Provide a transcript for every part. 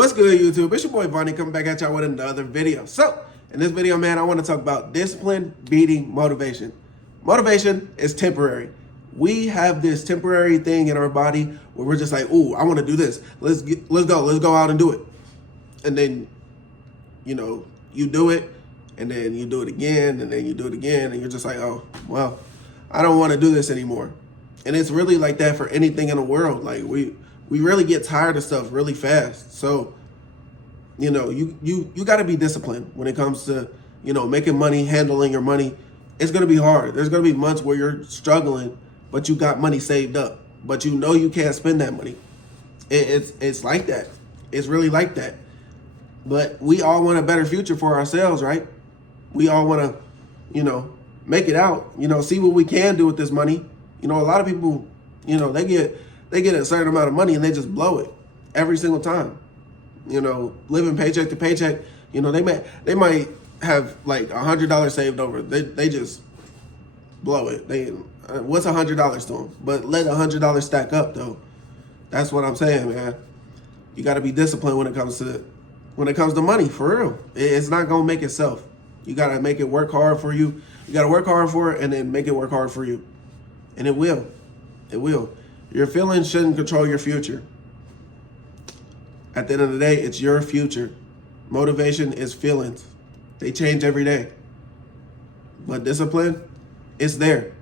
What's good, YouTube? It's your boy Vonnie coming back at y'all with another video. So, in this video, man, I want to talk about discipline beating motivation. Motivation is temporary. We have this temporary thing in our body where we're just like, ooh, I want to do this. Let's go out and do it. And then, you do it, and then you do it again, and then you do it again, and you're just like, oh, well, I don't want to do this anymore. And it's really like that for anything in the world. Like we really get tired of stuff really fast. So, you got to be disciplined when it comes to, making money, handling your money. It's going to be hard. There's going to be months where you're struggling, but you got money saved up, but you can't spend that money. It's like that. It's really like that. But we all want a better future for ourselves, right? We all want to, make it out, see what we can do with this money. A lot of people, they get a certain amount of money and they just blow it every single time. Living paycheck to paycheck, they might have like $100 saved over. They just blow it. What's $100 to them? But let $100 stack up though. That's what I'm saying, man. You got to be disciplined when it comes to money, for real. It's not gonna make itself. You got to make it work hard for you. You got to work hard for it and then make it work hard for you. And it will. It will. Your feelings shouldn't control your future. At the end of the day, it's your future. Motivation is feelings. They change every day. But discipline, it's there.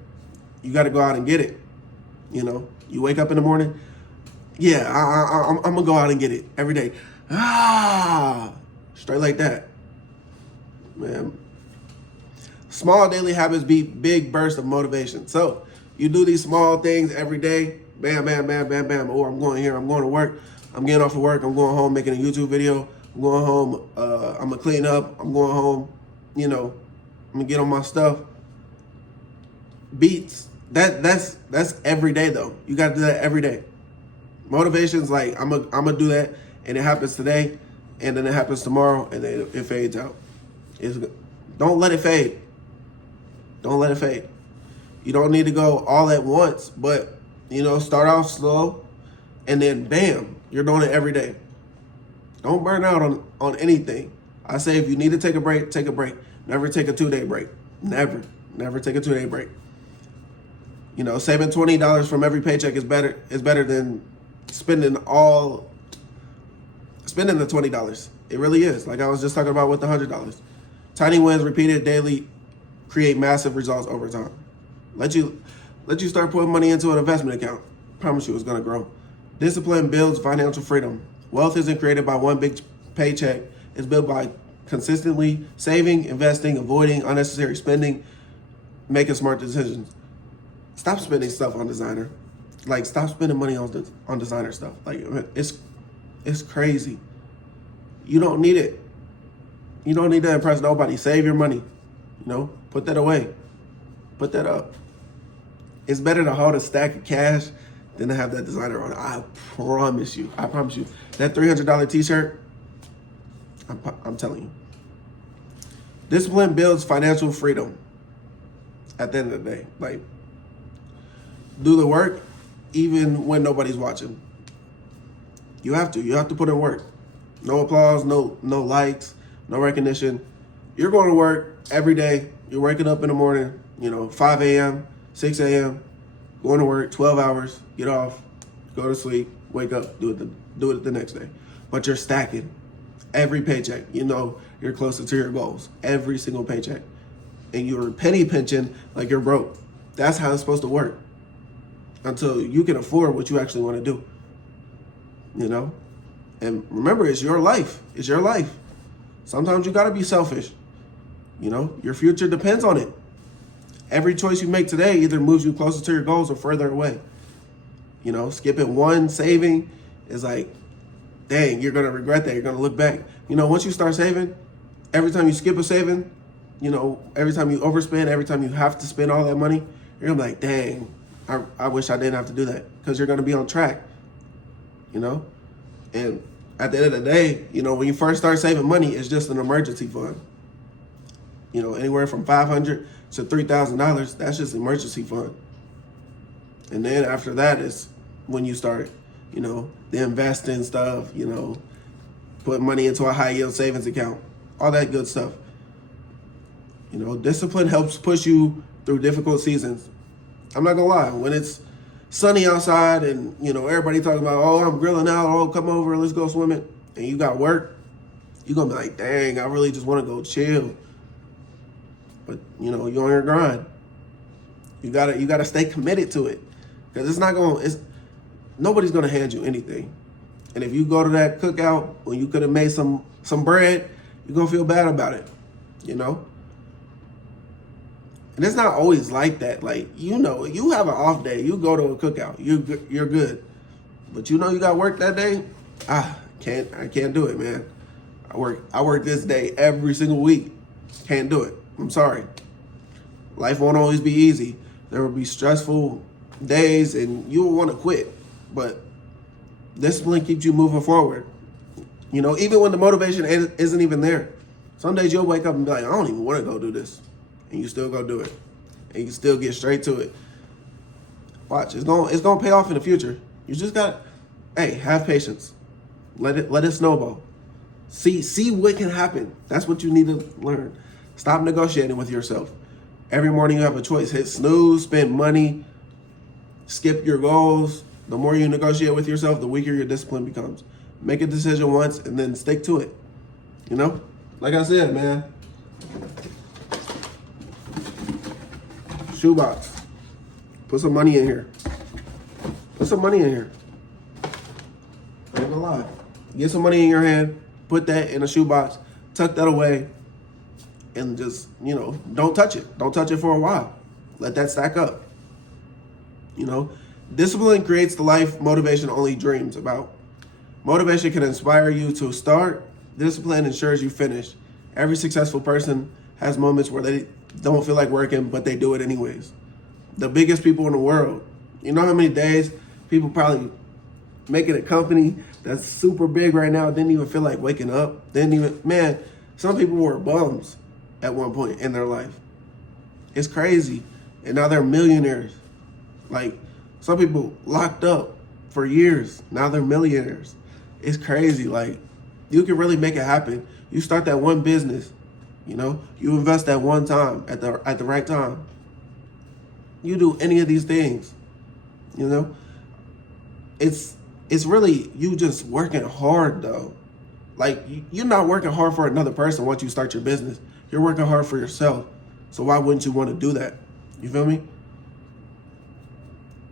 You got to go out and get it. You wake up in the morning. Yeah, I'm going to go out and get it every day. Straight like that. Man. Small daily habits beat big bursts of motivation. So you do these small things every day. Bam, bam, bam, bam, bam. Oh, I'm going here. I'm going to work. I'm getting off of work. I'm going home making a YouTube video. I'm going home. I'm going to clean up. I'm going home. I'm going to get on my stuff. Beats. That's every day, though. You got to do that every day. Motivation's like, I'm going to do that. And it happens today. And then it happens tomorrow. And then it fades out. Don't let it fade. Don't let it fade. You don't need to go all at once, but, start off slow and then bam, you're doing it every day. Don't burn out on anything. I say if you need to take a break, take a break. Never take a 2-day break. Never take a 2-day break. Saving $20 from every paycheck is better than spending the $20. It really is. Like I was just talking about with the $100. Tiny wins repeated daily create massive results over time. Let you start putting money into an investment account. Promise you it's going to grow. Discipline builds financial freedom. Wealth isn't created by one big paycheck. It's built by consistently saving, investing, avoiding unnecessary spending, making smart decisions. Stop spending stuff on designer. Like, stop spending money on designer stuff. Like, it's crazy. You don't need it. You don't need to impress nobody. Save your money. Put that away. Put that up. It's better to hold a stack of cash than to have that designer on. I promise you. That $300 t-shirt, I'm telling you. Discipline builds financial freedom. At the end of the day, like, do the work even when nobody's watching. You have to put in work. No applause, no likes, no recognition. You're going to work every day. You're waking up in the morning, 5 a.m., 6 a.m., going to work, 12 hours, get off, go to sleep, wake up, do it the next day. But you're stacking every paycheck. You're closer to your goals every single paycheck. And you're penny pinching like you're broke. That's how it's supposed to work until you can afford what you actually want to do. And remember, it's your life. It's your life. Sometimes you got to be selfish. Your future depends on it. Every choice you make today either moves you closer to your goals or further away. Skipping one saving is like, dang, you're going to regret that. You're going to look back. Once you start saving, every time you skip a saving, every time you overspend, every time you have to spend all that money, you're going to be like, dang, I wish I didn't have to do that, because you're going to be on track, And at the end of the day, when you first start saving money, it's just an emergency fund. Anywhere from $500 to $3,000, that's just emergency fund. And then after that is when you start, the investing stuff, put money into a high yield savings account, all that good stuff. You know, discipline helps push you through difficult seasons. I'm not gonna lie, when it's sunny outside and, you know, everybody talking about, oh, I'm grilling out, oh, come over, let's go swimming, and you got work, you're gonna be like, dang, I really just wanna go chill. But, you know, you're on your grind. You gotta stay committed to it. Because nobody's gonna hand you anything. And if you go to that cookout when you could have made some bread, you're gonna feel bad about it, you know? And it's not always like that. Like, you know, you have an off day, you go to a cookout, you're good. But you know you got work that day? I can't do it, man. I work this day every single week. Can't do it. I'm sorry. Life won't always be easy. There will be stressful days and you will want to quit. But discipline keeps you moving forward. You know, even when the motivation isn't even there. Some days you'll wake up and be like, I don't even want to go do this. And you still go do it. And you still get straight to it. Watch, it's gonna pay off in the future. You just got, hey, have patience. Let it snowball. See what can happen. That's what you need to learn. Stop negotiating with yourself. Every morning you have a choice. Hit snooze, spend money, skip your goals. The more you negotiate with yourself, the weaker your discipline becomes. Make a decision once and then stick to it. You know? Like I said, man. Shoebox. Put some money in here. Put some money in here. I ain't gonna lie. Get some money in your hand. Put that in a shoebox. Tuck that away. And just, you know, don't touch it. Don't touch it for a while. Let that stack up. You know, discipline creates the life motivation only dreams about. Motivation can inspire you to start. Discipline ensures you finish. Every successful person has moments where they don't feel like working, but they do it anyways. The biggest people in the world. You know how many days people probably making a company that's super big right now didn't even feel like waking up? Man, some people were bums at one point in their life. It's crazy. And now they're millionaires. Like, some people locked up for years. Now they're millionaires. It's crazy. Like, you can really make it happen. You start that one business, you know, you invest that one time at the right time. You do any of these things, you know. It's really you just working hard though. Like, you're not working hard for another person once you start your business. You're working hard for yourself. So why wouldn't you want to do that? You feel me?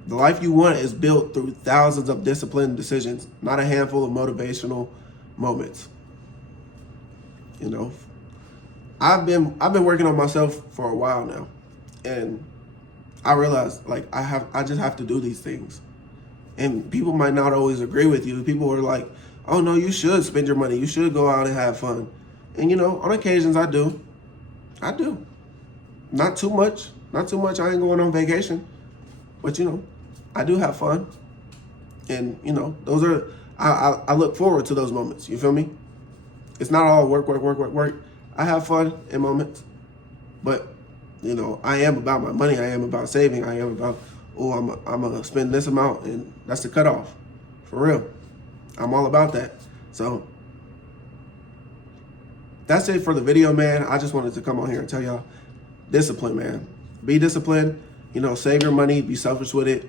The life you want is built through thousands of disciplined decisions, not a handful of motivational moments. You know, I've been working on myself for a while now, and I realized like I just have to do these things. And people might not always agree with you. People are like, oh no, you should spend your money. You should go out and have fun. And you know, on occasions I do. Not too much. I ain't going on vacation. But you know, I do have fun. And you know, those are, I look forward to those moments. You feel me? It's not all work. I have fun in moments. But, you know, I am about my money. I am about saving. I am about, I'm going to spend this amount. And that's the cutoff. For real. I'm all about that. So, that's it for the video, man. I just wanted to come on here and tell y'all, discipline, man. Be disciplined. You know, save your money. Be selfish with it.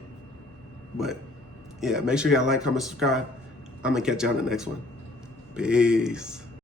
But, yeah, make sure y'all like, comment, subscribe. I'm going to catch y'all in the next one. Peace.